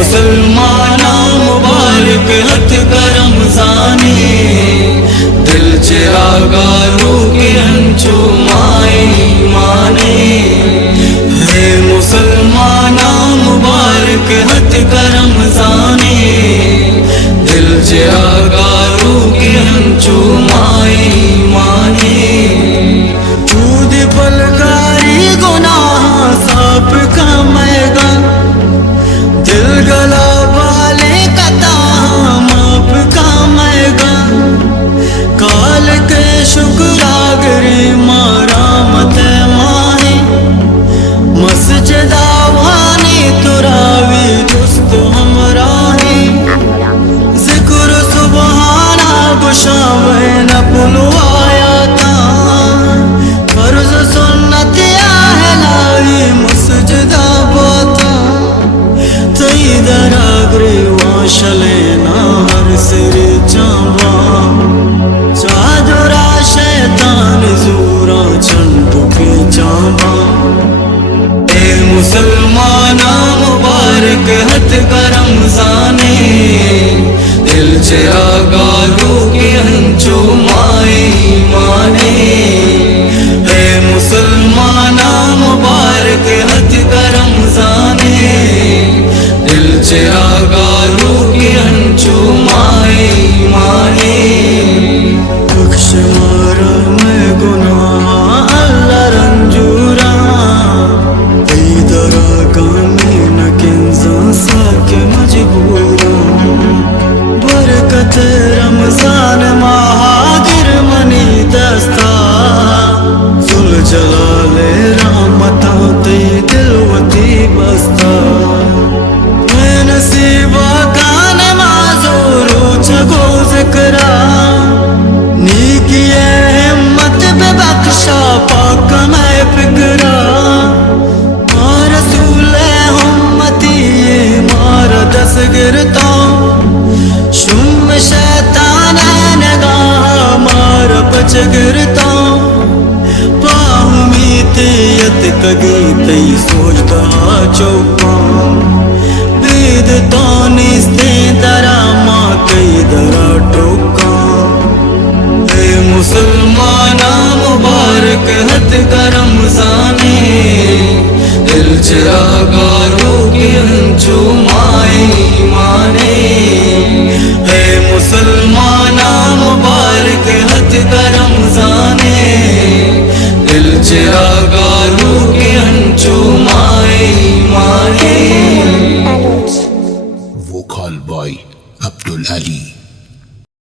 मुसलमाना मुबारक हथ करम जाने, दिल चिरागा रू के हंचो माए माने। हे मुसलमाना मुबारक हथ करम जाने, दिल चिरागा रू के हंचो माए माने। दूध पलकारी गुनाह साफ का मैगा, दिल गला वाले कता माफ का मैगा। काल के शुक्रागरे मारा मत माहे, मस्जिदा वाने तुरावी दोस्त हमरा है। जिक्र सुबहाना गुशावे न पुलवाया था, फर्ज सुन्नत आहलाई मस्जिदा बाता। तई दरागरे वाशले नार सिरे चावा, चादरा शैतान जूरा चंटू के चावा। ए मुसलमाना मुबारक हथ करम जाने, दिल चिरागा रू के हंचो माए माने। ए मुसलमाना मुबारक हथ करम जाने, दिल चिरागा रू के हंचो माए माने। बख्श मारा मैं गुनाह अल्लाह रंजूरा, दरा कामे न किंजा सा के मजबूरा। बरकत रमजान महागिर मनी दस्ता, जुल जलाले रहमता ते दिलवती बस्ता। नसीबा कान माजूरू छगो जिक्रा, नीकिए हिम्मत बेबख्शा पाक मैं फिक्रा। मार रसूले उम्मती मार दस गिरता, शुम शैतान नगाह मार बच गिरता। पाहुमीतियत कगी तई सोचता चौपा, वेद तो निस्ते दरा माँ कई दरा टोका। हे मुसलमाना मुबारक हथ करम जाने, दिल चिरागा रू के हंचो माए माने। हे मुसलमाना मुबारक हथ करम जाने, दिल चिरागा रू के हंचो माए माने। Vocal by Abdul Ali।